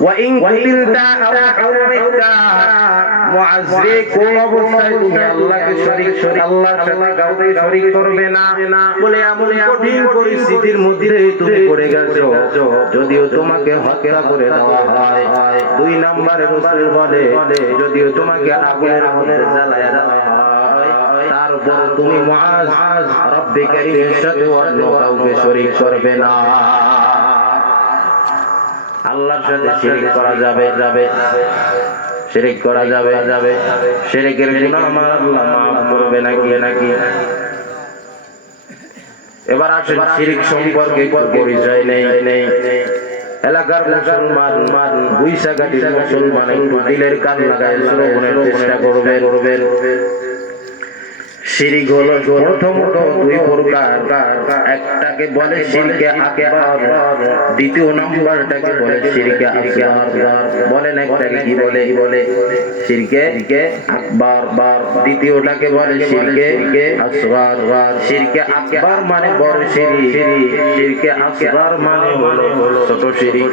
وإن قتلت أو حرمت মুআজ্জিরে কোন অবস্থায় তুমি আল্লাহকে শরীক আল্লাহর সাথে কাউকে শরীক করবে না বলে এমন কঠিন পরিস্থিতির মধ্যে তুমি পড়ে গেছো যদিও তোমাকে হত্যা করে দেওয়া হয়। দুই নম্বরে রাসূল বলে যদিও তোমাকে আগুনের মধ্যে জ্বালায়া দেওয়া হয় তারপর তুমি মুআজ রব্বে কারীমের সাথে অন্য কাউকে শরীক করবে না। আল্লাহর সাথে শিরক করা যাবে শিরক করা যাবে শিরকের গুনাহ আমার আল্লাহ maaf করবে নাকি? এবার আসেন শিরক সম্পর্কে পরিচয় নেই। এলাকার মুসলমান বুইসাগাটি মুসলমান একটু দিলের কান লাগায় শ্রবণের চেষ্টা করবেন। শিরক হলো প্রথমত দুই প্রকার, একটাকে বলে শিরকে আকবার, দ্বিতীয় নম্বরটাকে বলে শিরকে আসগার। বলেন একটাকে কি বলে? শিরকে আকবার, দ্বিতীয়টাকে বলে শিরকে আসগার। শিরকে আকবার মানে বড় শিরক, শিরকে আসগার মানে হলো ছোট শিরক।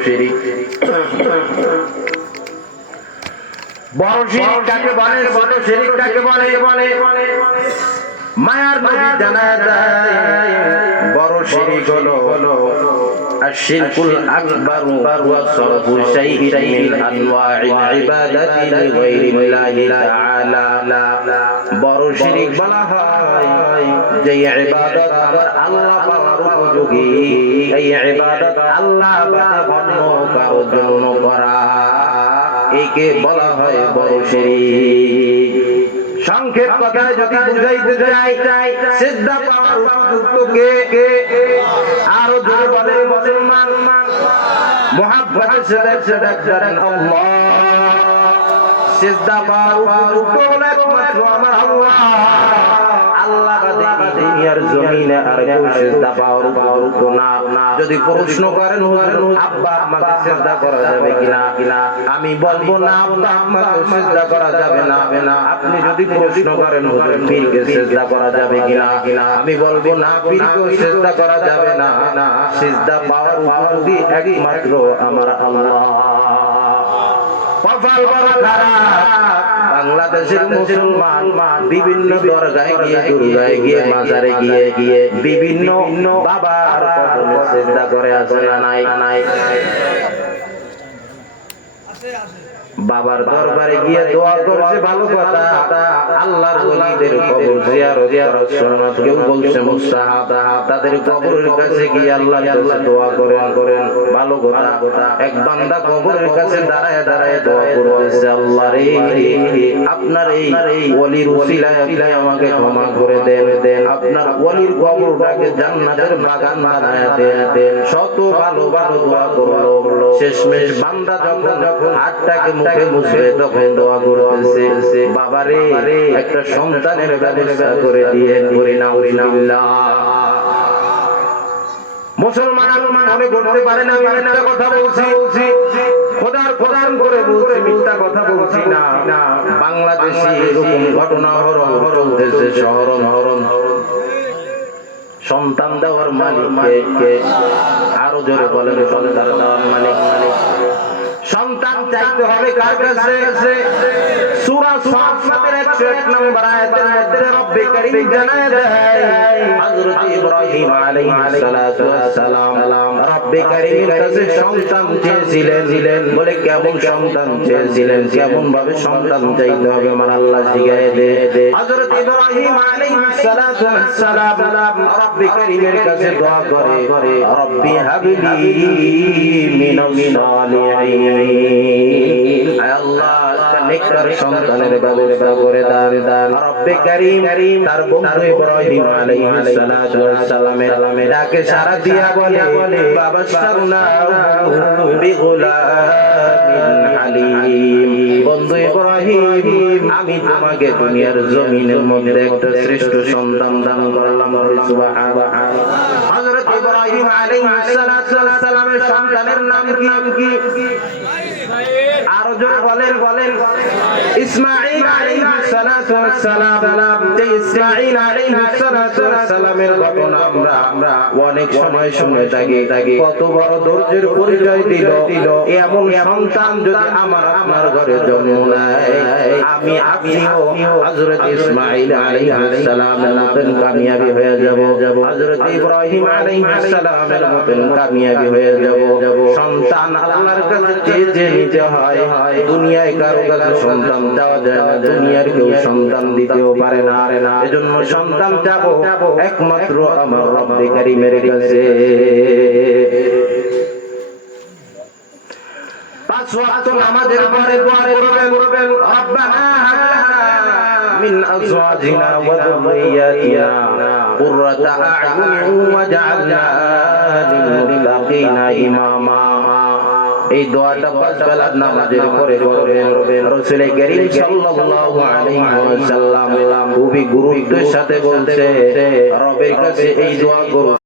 বড় শিরক কাকে বলে, ছোট শিরক কাকে বলে? মায়ার নবী জানায় দেয় বড় শিরক হলো আশ-শিরকুল আকবার ওয়া সরফু শাইইন মিন আনওয়াইল ইবাদাতি লিগাইরিল্লাহি তাআলা। বড় শিরক বলা হয় যে ইবাদত আমার আল্লাহ পাওয়ার উপযোগী, এই ইবাদত আল্লাহ বাদে অন্য কারো জন্য করা, একে বলা হয় বড় শিরক। সংক্ষেপ কথায় যদি বুঝাইতে চাই সিজদা পাওয়ার উপযুক্ত কে? আরো জোরে বলে মুসলমান মুহাব্বতের সাথে জানেন আল্লাহ। সিজদা পাওয়ার উপযুক্ত হলো একমাত্র আমার আল্লাহ। আল্লাহ বাদে দুনিয়ার জমিনে আর কেউ সিজদা পাওয়ার উপযুক্ত না। যদি প্রশ্ন করেন হুজুর আব্বা আমাকে সিজদা করা যাবে কিনা, আমি বলবো না আব্বা আমাকে সিজদা করা যাবে না। আপনি যদি প্রশ্ন করেন হুজুর পীরকে সিজদা করা যাবে কিনা, আমি বলবো না পীরকে সিজদা করা যাবে না। সিজদা পাওয়ার উপযোগী একমাত্র আমার আল্লাহ। কপাল বড় খারাপ, বাংলাদেশের মুসলমান বিভিন্ন দরগায় গিয়ে, দুর্গায় গিয়ে, মাজারে গিয়ে বিভিন্ন বাবার কদমে সিজদা করে আছে না নাই? বাবার দরবারে গিয়ে দোয়া করছে, ভালো কথা। আল্লাহর ওলিদের কবর জিয়ারত করা সুন্নাত, কেউ বলছে মুস্তাহাব। তাদের কবরের কাছে গিয়ে আল্লাহর কাছে দোয়া করেন, ভালো কথা। এক বান্দা কবরের কাছে দাঁড়ায় দোয়া করতেছে, আল্লাহ রে আপনার এই ওলির ওসিলায় আপনি আমাকে ক্ষমা করে দেন, আপনার ওলির কবরটাকে জান্নাতের বাগান বানায় দেন। শত ভালো দোয়া করলো, শেষমেশ বান্দা যখন হাতটাকে মুখে মুছবে তখন দোয়া করতেছে, বাবারে একটা সন্তানের ব্যবস্থা করে দিয়ে করে নাউরিল্লাহ। মুসলমান মনে করতে পারে না আমি একটা কথা বলছি, খোদার কসম করে বলছি মিথ্যা কথা বলছি না। বাংলাদেশে এরকম ঘটনা চলতেছে শহরম। সন্তান দেওয়ার মালিক কে? আরো জোরে বলেন সন্তান দেওয়ার মালিক। সন্তান চাইতে হবে কার কাছে? সূরা সাফফাতের 101 নম্বর আয়াতের মধ্যে রব্বে কারীম জানায় দেয় হযরত ইব্রাহিম আলাইহিস সালাতু ওয়াস সালাম রব্বে কারীমের কাছে সন্তান চেয়েছিলেন। বলে কেমন সন্তান চেয়েছিলেন, কেমন ভাবে সন্তান চাইতে হবে আমার আল্লাহ শিখায় দে। হযরত ইব্রাহিম আলাইহিস সালাতু ওয়াস সালাম রব্বে কারীমের কাছে দোয়া করে, রব্বি হাবলি মিনাস সালিহিন, আয় আল্লাহ নেককার সন্তানের ব্যবস্থা করে দান। রব্বে কারীম তার বন্ধু ইব্রাহিম আলাইহিস সালাতু ওয়াস সালামের ডাকে সাড়া দিয়া বলে, বাবাশশারনা বিগুলামিন হালিম। বন্ধু ইব্রাহিম আমি তোমাকে দুনিয়ার জমিনের মধ্যে একটা শ্রেষ্ঠ সন্তান দান করলাম। সুবহানাল্লাহ। হযরত ইব্রাহিম আলাইহিস সালাতু ওয়াস সালামের সন্তানের নাম কি? আরো জোরে বলেন। ইসমাঈল আলাইহিস সালাতু সালাতু ওয়াস সালাম যে ইসমাঈল আলাইহিস সালাতু ওয়াস সালামের ঘটনা আমরা অনেক সময় শুনে থাকি কত বড় ধৈর্যের পরিচয় দিল এমন সন্তান যদি আমার আপনার ঘরে জন্ম নেয় আমি আপনিও হযরত ইসমাঈল আলাইহিস সালামের মতন কামিয়াবি হয়ে যাব হযরত ইব্রাহিম আলাইহিস সালামের মতন কামিয়াবি হয়ে যাব সন্তান আল্লাহর কাছে যে নিতে হয় দুনিয়ায় কারো কাছে সন্তান দেওয়া যায় না দুনিয়ার কেউ সন্তান দিতেও পারে না এজন্য সন্তান যাব একমাত্র আমার রব্বে কারীমের কাছে পাঁচ ওয়াক্ত নামাজের পরে দোয়া করবেন রব্বানা মিন আজওয়াজিনা ওয়া যুররিয়াতিনা কুররাতা আ'য়ুনিন ওয়াজআলনা লিল মুত্তাকিনা ইমামা এই দোয়াটা পাঁচ বেলার নামাজের পরে করবেন রাসূল করিম সাল্লাল্লাহু আলাইহি ওয়াসাল্লাম খুবই গুরুত্বের সাথে বলছে রবের কাছে এই দোয়া করুন